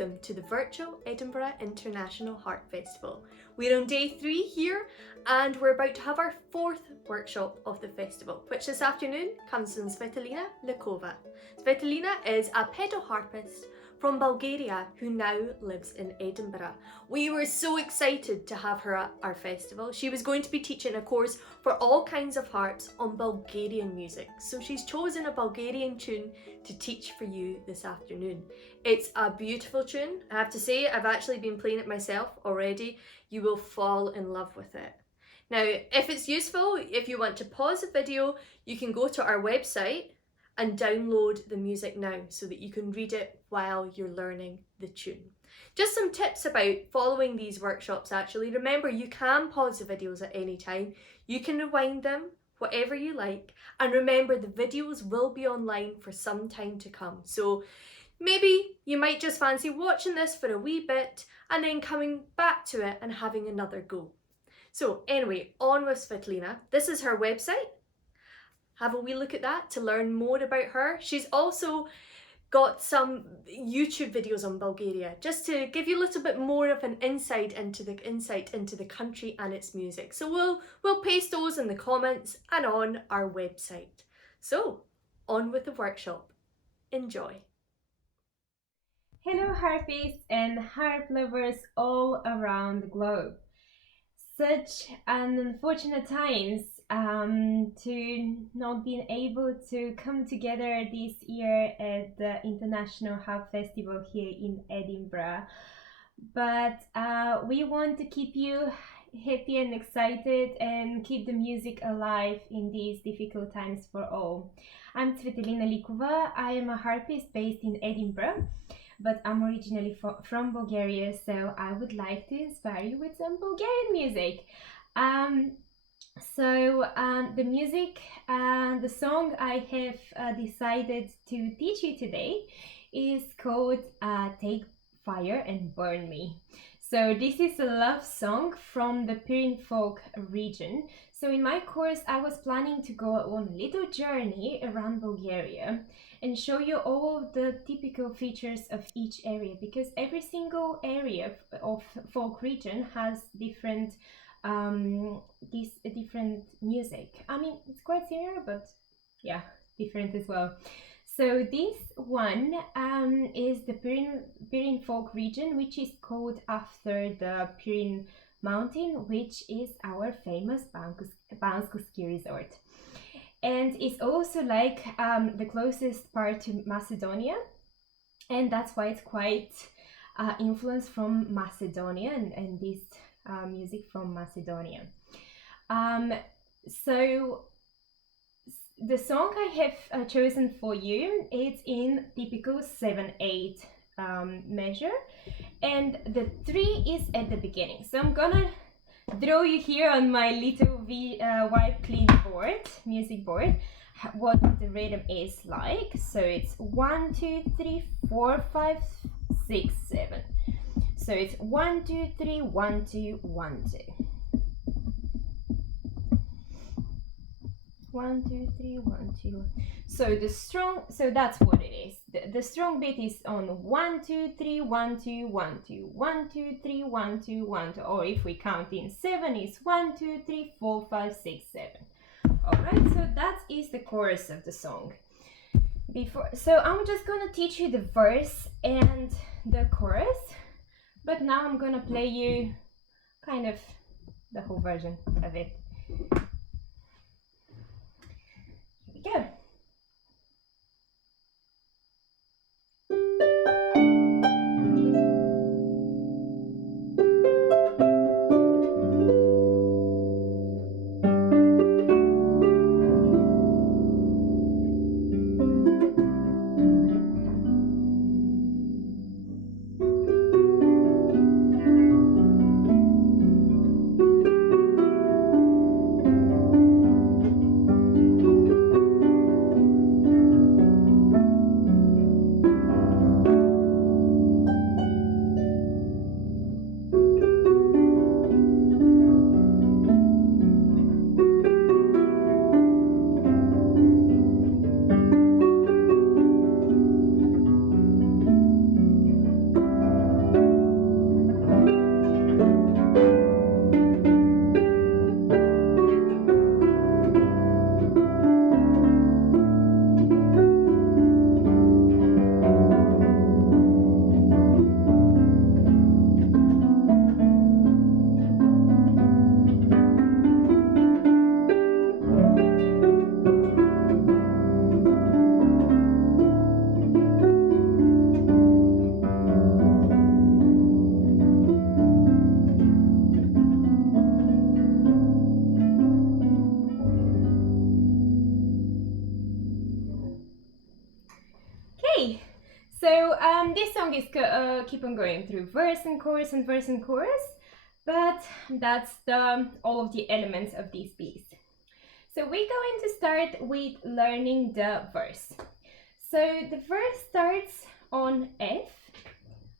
Welcome to the Virtual Edinburgh International Harp Festival. We're on day 3 here and we're about to have our 4th workshop of the festival, which this afternoon comes from Tsvetelina Likova. Tsvetelina is a pedoharpist from Bulgaria who now lives in Edinburgh. We were so excited to have her at our festival. She was going to be teaching a course for all kinds of harps on Bulgarian music. So she's chosen a Bulgarian tune to teach for you this afternoon. It's a beautiful tune. I have to say, I've actually been playing it myself already. You will fall in love with it. Now, if it's useful, if you want to pause the video, you can go to our website and download the music now so that you can read it while you're learning the tune. Just some tips about following these workshops actually. Remember, you can pause the videos at any time. You can rewind them, whatever you like. And remember, the videos will be online for some time to come. So maybe you might just fancy watching this for a wee bit and then coming back to it and having another go. So anyway, on with Tsvetelina. This is her website. Have a wee look at that to learn more about her. She's also got some YouTube videos on Bulgaria, just to give you a little bit more of an insight into the country and its music. So we'll paste those in the comments and on our website. So on with the workshop. Enjoy. Hello harpists and harp lovers all around the globe. Such an unfortunate times to not being able to come together this year at the International Harp Festival here in Edinburgh. But we want to keep you happy and excited and keep the music alive in these difficult times for all. I'm Tsvetelina Likova. I am a harpist based in Edinburgh, but I'm originally from Bulgaria, so I would like to inspire you with some Bulgarian music. The music and the song I have decided to teach you today is called Take Fire and Burn Me. So this is a love song from the Pirin folk region. So in my course I was planning to go on a little journey around Bulgaria and show you all of the typical features of each area, because every single area of folk region has different different music. I mean, it's quite similar, but yeah, different as well. So this one is the Pirin folk region, which is called after the Pirin mountain, which is our famous Bansko ski resort. And it's also like the closest part to Macedonia, and that's why it's quite influenced from Macedonia and this music from Macedonia. So the song I have chosen for you is in typical 7/8 measure, and the 3 is at the beginning. So I'm gonna draw you here on my little white clean board, music board, what the rhythm is like. So it's 1, 2, 3, 4, 5, 6, 7. So it's 1, 2, 3, 1, 2, 1, 2. 1, 2, 3, 1, 2. So that's what it is. The strong beat is on 1, 2, 3, 1, 2, 1, 2, 1, 2, 3, 1, 2, 1, 2. Or if we count in 7, it's 1, 2, 3, 4, 5, 6, 7. Alright, so that is the chorus of the song. So I'm just gonna teach you the verse and the chorus, but now I'm gonna play you kind of the whole version of it. Here we go. So this song is keep on going through verse and chorus and verse and chorus, but that's all of the elements of this piece. So we're going to start with learning the verse. So the verse starts on F.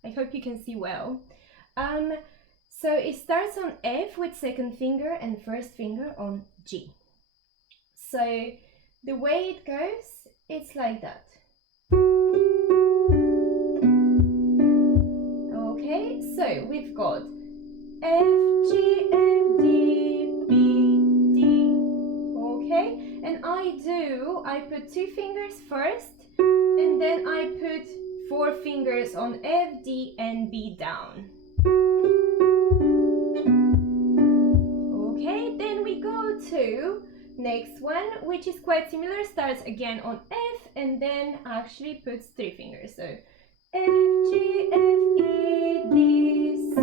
I hope you can see well. So it starts on F with second finger and first finger on G. So the way it goes, it's like that. Okay, so we've got F, G, F, D, B, D. Okay, and I put 2 fingers first, and then I put 4 fingers on F, D, and B down. Okay, then we go to next one, which is quite similar, starts again on F, and then actually puts 3 fingers. So F, G, F, E, D, C,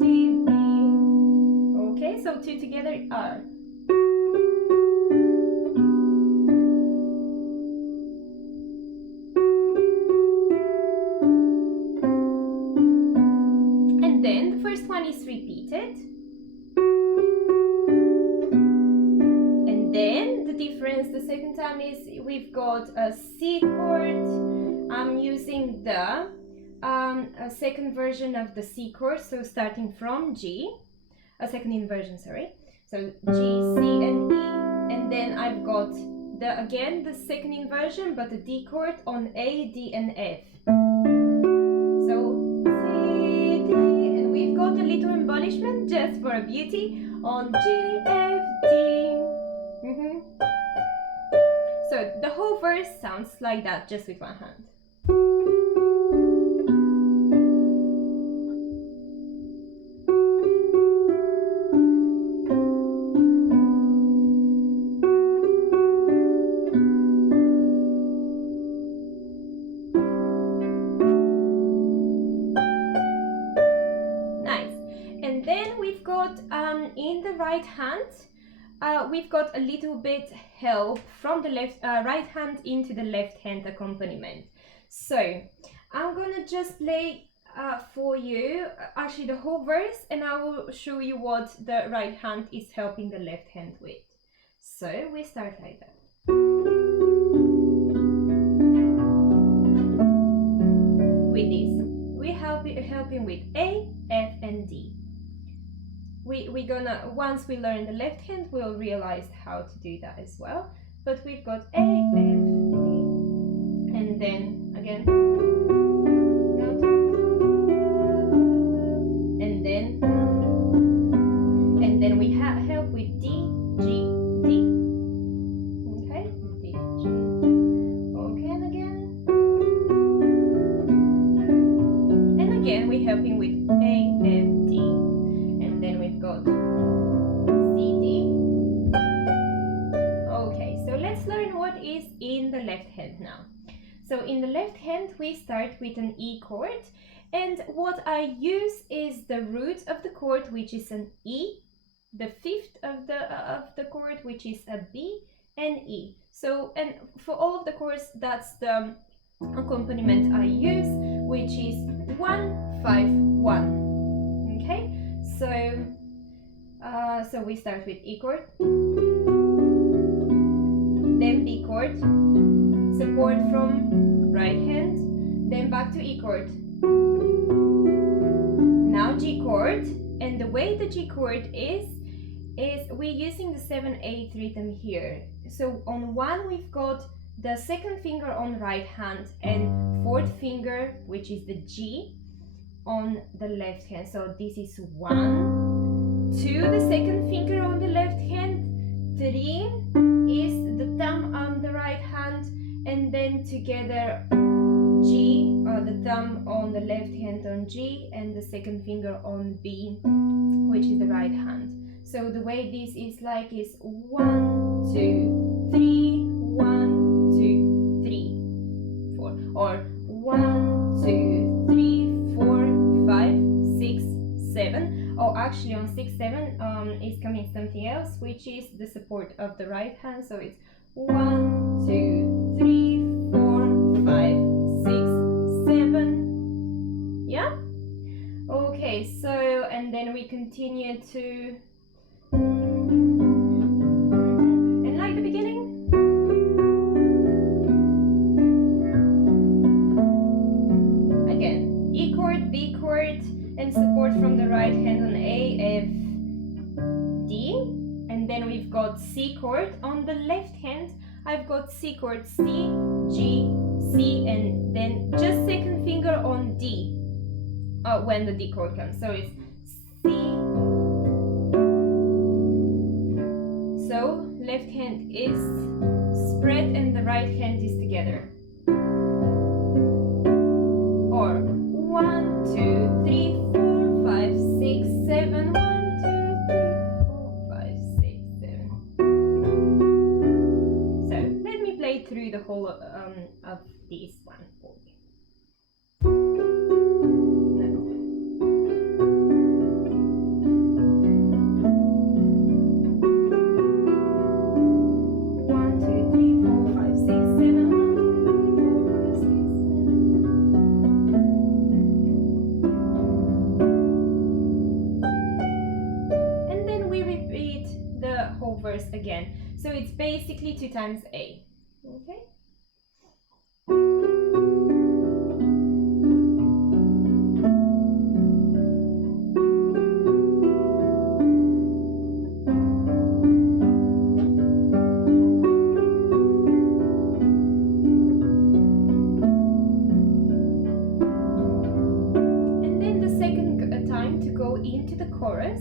D, B. Okay, so 2 together are. And then the first one is repeated. And then the difference the second time is we've got a C chord. I'm using the a second version of the C chord, so starting from G, a second inversion, sorry. So G, C, and E, and then I've got the second inversion, but the D chord on A, D, and F. So C, D, and we've got a little embellishment just for a beauty on G, F, D. So the whole verse sounds like that, just with one hand. In the right hand, we've got a little bit help from the right hand into the left hand accompaniment. So I'm gonna just play for you actually the whole verse, and I will show you what the right hand is helping the left hand with. So we start like that. With this, we helping with A, F, and D. We're gonna, once we learn the left hand, we'll realize how to do that as well. But we've got A, F, D, and then again, note, and then we help with D, G, D. Okay, D, G. Okay, and again we're helping with A, F, D. Then we've got C, D. Okay, so let's learn what is in the left hand now. So in the left hand we start with an E chord, and what I use is the root of the chord, which is an E, the fifth of the chord, which is a B, and E. So, and for all of the chords, that's the accompaniment I use, which is 1, 5, 1. Okay. So we start with E chord, then B chord, support from right hand, then back to E chord, now G chord, and the way the G chord is we're using the 7/8 rhythm here. So on 1 we've got the second finger on right hand and fourth finger, which is the G, on the left hand. So this is 1, 2 the second finger on the left hand, 3 is the thumb on the right hand, and then together G, the thumb on the left hand on G, and the second finger on B, which is the right hand. So the way this is like is 1, 2, 3, 1, 2, 3, 4, or 1, 2, 3, 4, 5, 6, 7. Oh, actually on 6, 7 is coming something else, which is the support of the right hand. So it's 1, 2, 3, 4, 5, 6, Okay, so and then we continue to and like the beginning. Again, E chord, B chord, and support from the right hand on A, F, D, and then we've got C chord. On the left hand, I've got C chord, C, G, C, and then just second finger on D when the D chord comes. So it's C. So left hand is spread and the right hand is together. Or 1, 2, 3, 4, 5, 6, 7. 1, 2, 3, 4, 5, 6, 7. So let me play through the whole of this one for you. Verse again, so it's basically 2 times A. Okay. And then the second time to go into the chorus,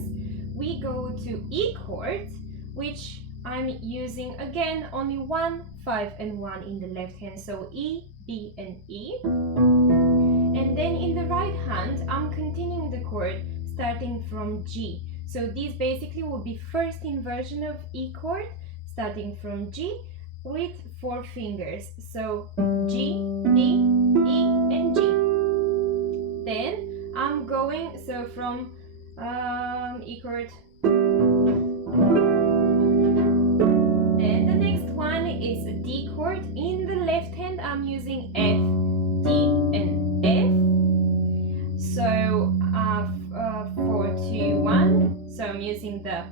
we go to E chord, which I'm using again only 1, 5, and 1 in the left hand, so E, B, and E. And then in the right hand, I'm continuing the chord starting from G. So this basically will be first inversion of E chord, starting from G with 4 fingers. So G, B, E, and G. Then I'm going, so from E chord. Is a D chord. In the left hand, I'm using F, D, and F. So 4, 2, 1. So I'm using the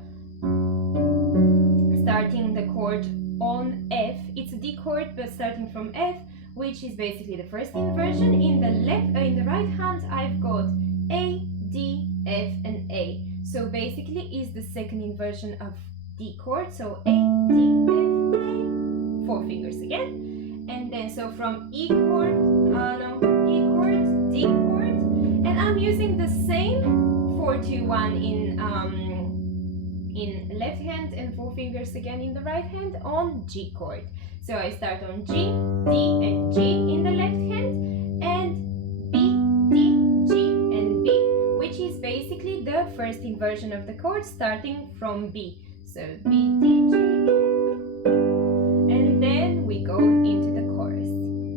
starting the chord on F. It's a D chord, but starting from F, which is basically the first inversion. In the right hand, I've got A, D, F, and A. So basically, is the second inversion of D chord. So A, D, F, A. 4 fingers again, and then so from E chord, E chord, D chord, and I'm using the same 4, 2, 1 in left hand and 4 fingers again in the right hand on G chord. So I start on G, D, and G in the left hand, and B, D, G, and B, which is basically the first inversion of the chord starting from B. So B, D, G. And then we go into the chorus.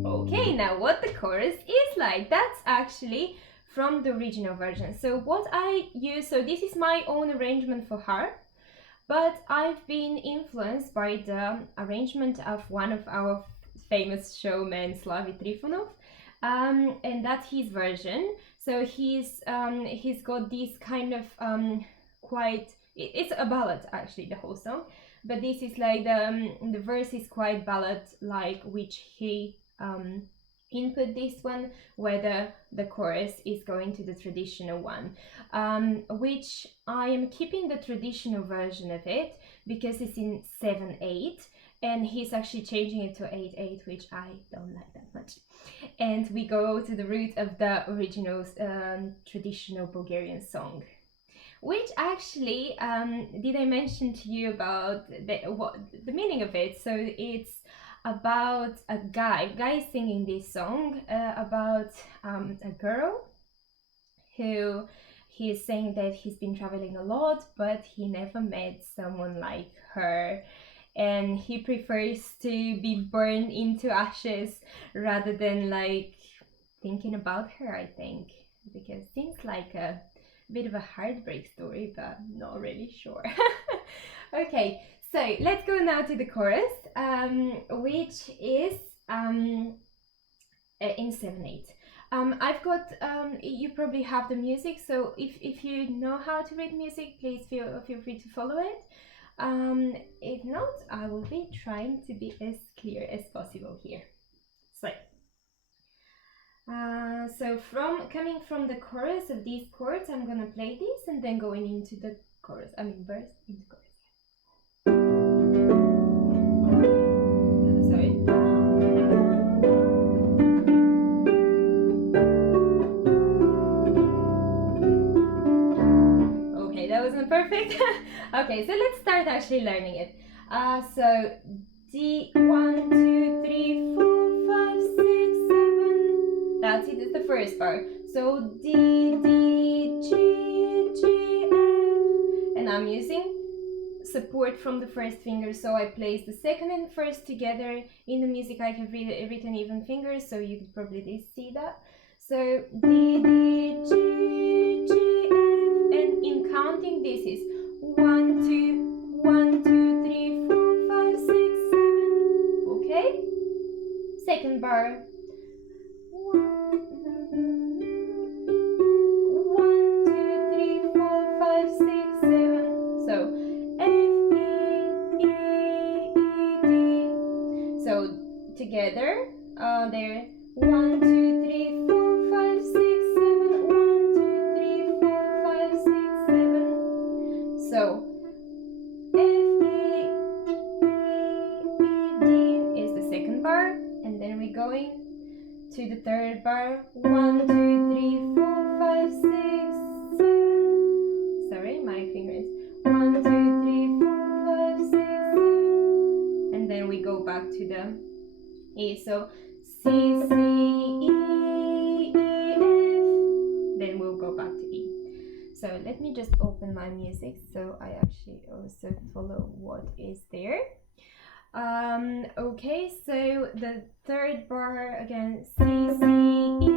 Okay, now what the chorus is like, that's actually from the original version. So what I use, so this is my own arrangement for harp, but I've been influenced by the arrangement of one of our famous showmen, Slavy Trifonov, and that's his version. So he's got this kind of it's a ballad actually, the whole song. But this is like the verse is quite ballad-like, which he input this one, whether the chorus is going to the traditional one, which I am keeping the traditional version of it because it's in 7/8, and he's actually changing it to 8/8, which I don't like that much. And we go to the root of the original traditional Bulgarian song. Which actually, did I mention to you about the meaning of it? So it's about a guy singing this song about a girl who he's saying that he's been traveling a lot, but he never met someone like her, and he prefers to be burned into ashes rather than like thinking about her, I think, because it seems like a bit of a heartbreak story, but not really sure. Okay, so let's go now to the chorus, which is in 7/8. I've got, you probably have the music, so if you know how to read music, please feel free to follow it. If not, I will be trying to be as clear as possible here. So coming from the chorus of these chords, I'm gonna play this and then going into the chorus, verse into chorus. Sorry. Okay, that wasn't perfect. Okay, so let's start actually learning it. So D, 1, 2, 3, 4, 5, 6, 7. That's it, it's the first bar. So D, D, G, G, F. And I'm using support from the first finger, so I place the second and first together. In the music I have written even fingers, so you could probably see that. So D, D, G, G, F, and in counting this is 1, 2, 1, 2, 3, 4, 5, 6, 7. Okay? Second bar. 1, 2, 3, 4, 5, 6, 7. So F, E, E, D. So together, there. 1, 2, 3, 4, 5, 6, 7. 1, 2, 3, 4, 5, 6, 7. So F, E, D is the second bar, and then we're going to the third bar. 1, 2, 3, 4, 5, 6, 7. Sorry, my fingers. 1, 2, 3, 4, 5, 6, 7. And then we go back to the E. So C, C, E, E, F. Then we'll go back to E. So let me just open my music so I actually also follow what is there. Okay, so the third bar again, C, C, E, E,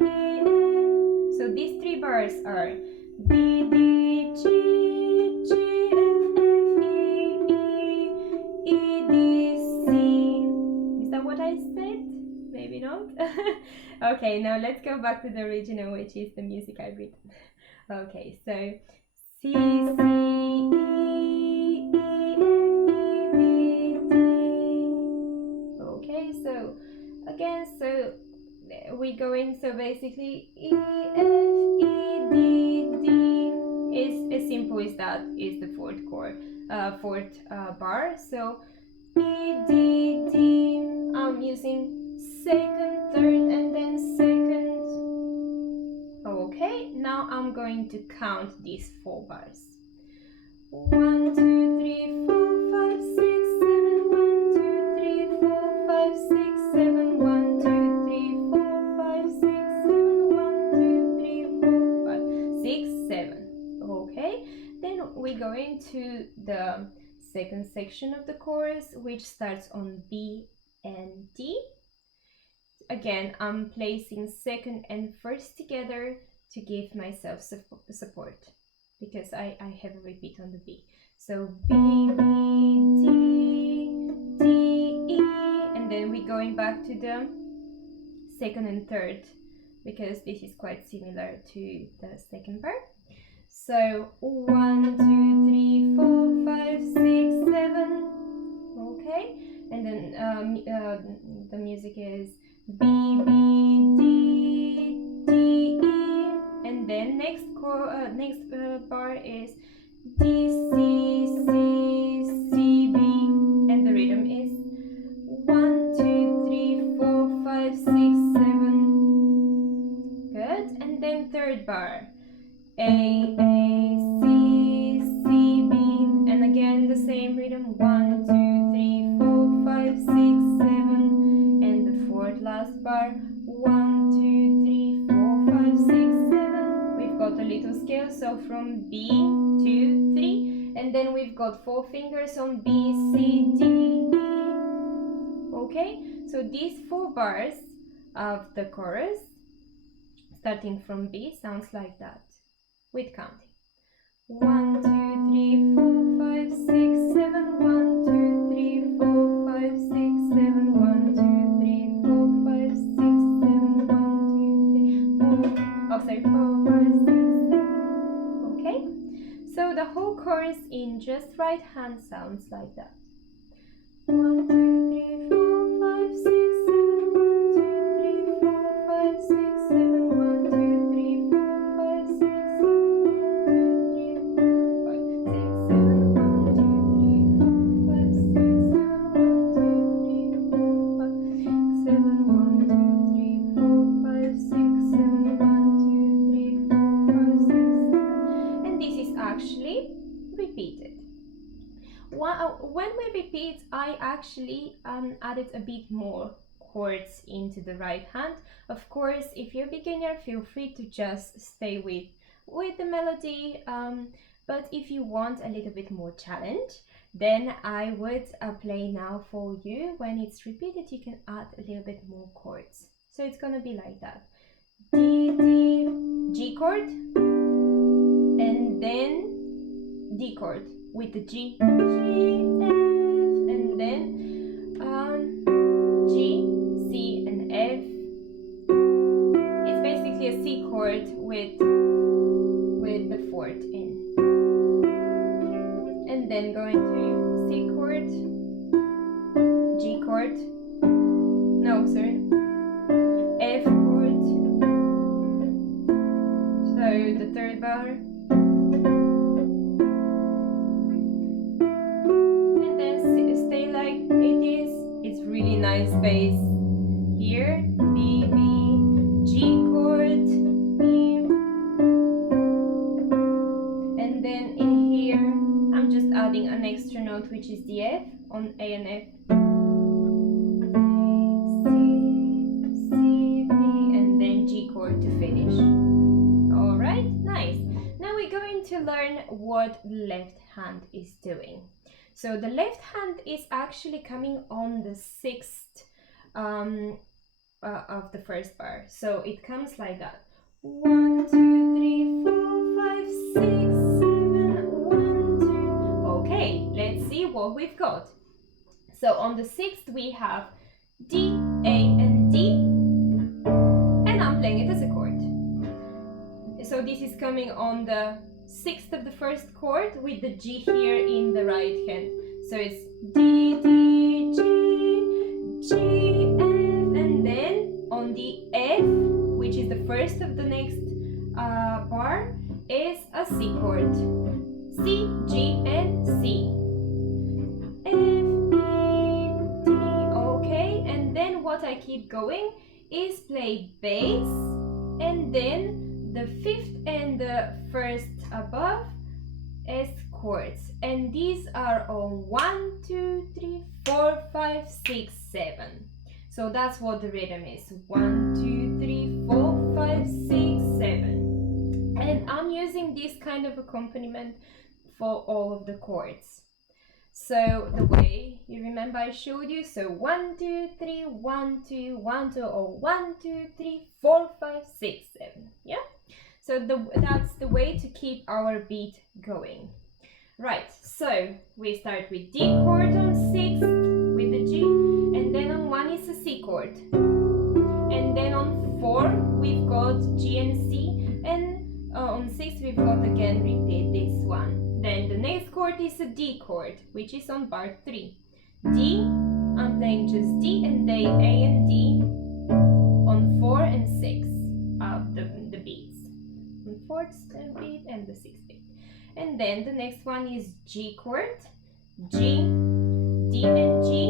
F. So these three bars are D, D, G, G, F, F, E, E, E, D, C. Is that what I said? Maybe not. Okay, now let's go back to the original, which is the music I've written. Okay, so C, C, E, E, F, E, D, D. Okay, so again, so we go in, so basically E, F, E, D, D is as simple as that, is the fourth chord, fourth bar. So E, D, D, I'm using second, third, and then second. Okay, now I'm going to count these 4 bars. 1, 2, 3, 4, 5, 6, 7. 1, 2, 3, 4, 5, 6, 7. 1, 2, 3, 4, 5, 6, 7. 1, 2, 3, 4, 5, 6, 7. Okay, then we go into the second section of the chorus, which starts on B and D. Again, I'm placing second and first together to give myself support, because I have a repeat on the B. So B, B, D, D, E, and then we're going back to the second and third, because this is quite similar to the second part. So 1, 2, 3, 4, 5, 6, 7. Okay, and then the music is B, B, D, D, E, and then next bar is D, C, C, C, B, and the rhythm is 1, 2, 3, 4, 5, 6, 7. Good, and then third bar A, C, C, B, and again the same rhythm, 1, 2, 3, 4, 5, 6, 7, and the fourth last bar, 1, 2, 3, 4, 5, 6, 7. We've got a little scale, so from B, 2, 3, and then we've got 4 fingers on B, C, D, E. Okay, so these 4 bars of the chorus, starting from B, sounds like that, with counting. 1, 2, 3, 4, 5, 6, 7. 1, 2, 3, 4, 5, 6, 7. 1, 2, 3, 4, 5, 6, 7. 1, 2, just right hand sounds like that. 1, 2, 3, 4, 5, 6, 7, 1, 2, 3, 4, 5, 6, 7, 1, 2, 3, 4, 5, 6, 7, 1, 2, 3, 4, 5, 6, 7, 1, 2, 3, 4, 5, 6, 7, 1, 2, 3, 4, 5, 6, 7, and this is actually repeated. When we repeat, I actually added a bit more chords into the right hand. Of course, if you're a beginner, feel free to just stay with the melody, but if you want a little bit more challenge, then I would play now for you. When it's repeated, you can add a little bit more chords. So it's gonna be like that. D, D, G chord, and then D chord with the G, G, F, and then G, C, and F. It's basically a C chord with the fourth in. And then going to C chord, G chord, no, sorry, F chord, so the third bar, and then stay like it is. It's really nice bass here, B, B, G chord, E, and then in here I'm just adding an extra note, which is the F on A and F. C, C, B, and then G chord to finish. Alright, nice. Now we're going to learn what the left hand is doing. So the left hand is actually coming on the sixth of the first bar. So it comes like that. 1, 2, 3, 4, 5, 6, 7, 1, 2. Okay, let's see what we've got. So on the sixth we have D, A, and D, and I'm playing it as a chord. So this is coming on the sixth of the first chord with the G here in the right hand. So it's D, D, G, G, F, and then on the F, which is the first of the next bar, is a C chord. C, G, and C. F, E, D, okay, and then what I keep going is play bass, and then the fifth and the first above is chords, and these are on 1, 2, 3, 4, 5, 6, 7. So that's what the rhythm is. 1, 2, 3, 4, 5, 6, 7. And I'm using this kind of accompaniment for all of the chords. So the way, you remember I showed you, so 1, 2, 3, 1, 2, 1, 2, or 1, 2, 3, 4, 5, 6, 7. Yeah? So that's the way to keep our beat going. Right, so we start with D chord on 6 with the G, and then on 1 is a C chord. And then on 4 we've got G and C, and on 6 we've got again repeat this one. Then the next chord is a D chord, which is on bar 3. D, I'm playing just D, and then A and D on 4 and 6 of the beats. On 4th beat and the 6th beat. And then the next one is G chord, G, D and G,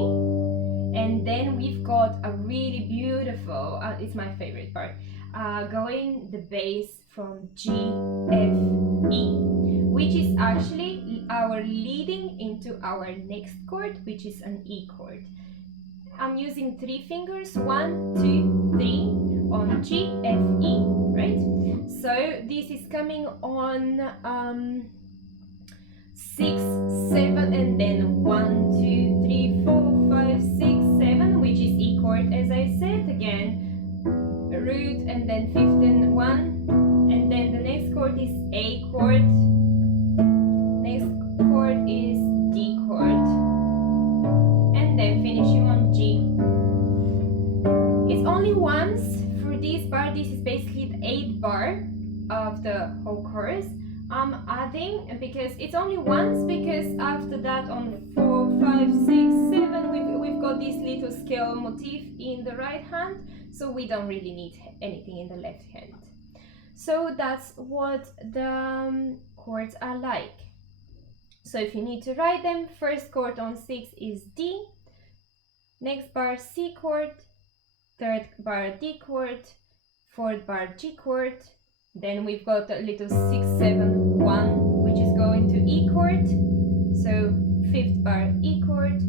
and then we've got a really beautiful, it's my favorite part, going the bass from G, F, E, which is actually our leading into our next chord, which is an E chord. I'm using 3 fingers, 1, 2, 3 on G, F, E, right? So this is coming on 6, 7, and then 1, 2, 3, 4, 5, 6, 7, which is E chord, as I said, again, root, and then 5th and 1, and then the next chord is A chord, next chord is D chord, and then finishing on G. It's only once for this bar. This is basically the 8th bar of the whole chorus. I'm adding, because it's only once, because after that on 4, 5, 6, 7 we've got this little scale motif in the right hand, so we don't really need anything in the left hand. So that's what the chords are like. So if you need to write them, first chord on 6 is D, next bar C chord, third bar D chord, fourth bar G chord, then we've got a little 6, 7, 1, which is going to E chord, so fifth bar E chord,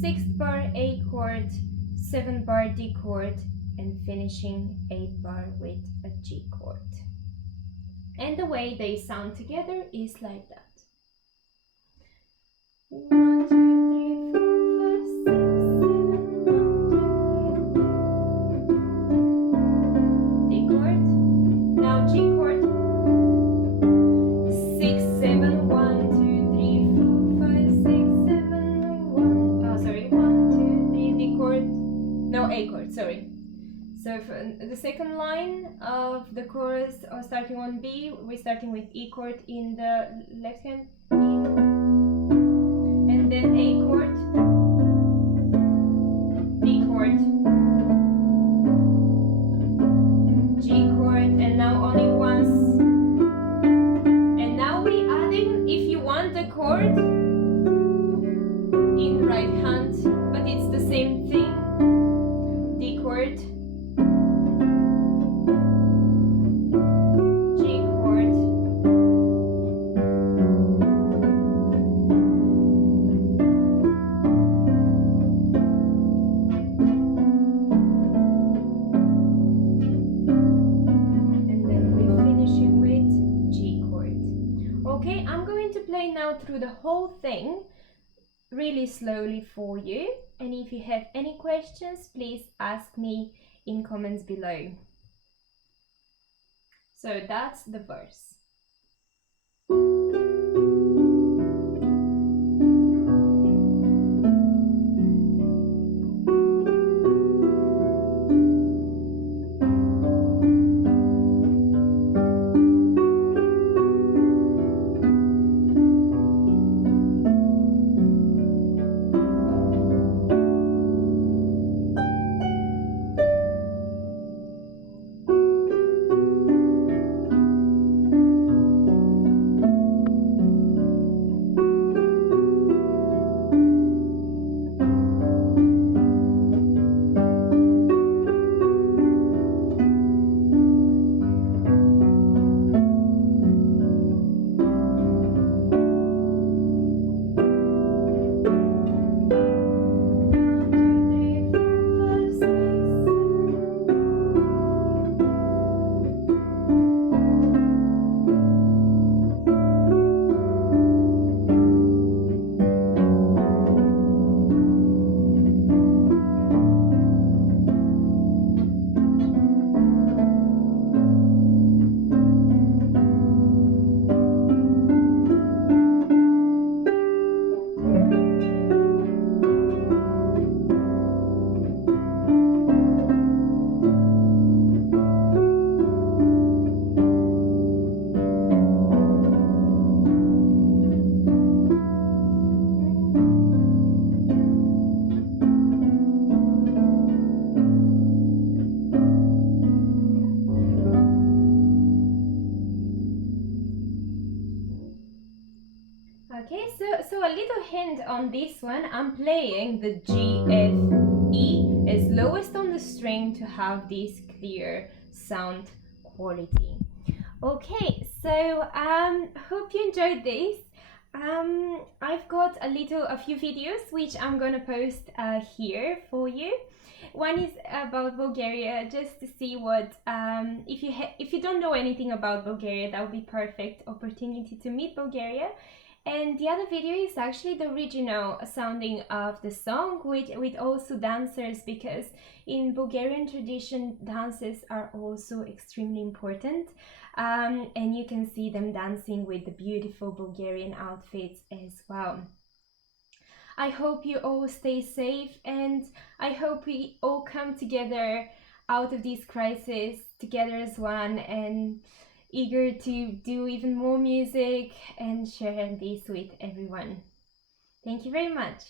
sixth bar A chord, seventh bar D chord, and finishing 8th bar with a G chord. And the way they sound together is like that. 1, 2, 3, 4, 5, 6, 7, 1, 2, 3. D chord. Now G chord. 6, 7, 1, 2, 3, 4, 5, 6, 7, 1. Oh, sorry. 1, 2, 3. D chord. No, A chord. Sorry. So for the second line of the chorus, or starting on B, we're starting with E chord in the left hand, and then A chord, D chord, G chord, and now only once. And now we're adding, if you want, the chord in right hand, but it's the same thing. D chord, through the whole thing really slowly for you, and if you have any questions, please ask me in comments below. So that's the verse. Okay, so a little hint on this one. I'm playing the G, F, E as lowest on the string to have this clear sound quality. Okay, so hope you enjoyed this. I've got a few videos which I'm gonna post here for you. One is about Bulgaria, just to see what if you don't know anything about Bulgaria, that would be perfect opportunity to meet Bulgaria. And the other video is actually the original sounding of the song with also dancers, because in Bulgarian tradition dances are also extremely important, and you can see them dancing with the beautiful Bulgarian outfits as well. I hope you all stay safe, and I hope we all come together out of this crisis together as one, and eager to do even more music and share this with everyone. Thank you very much.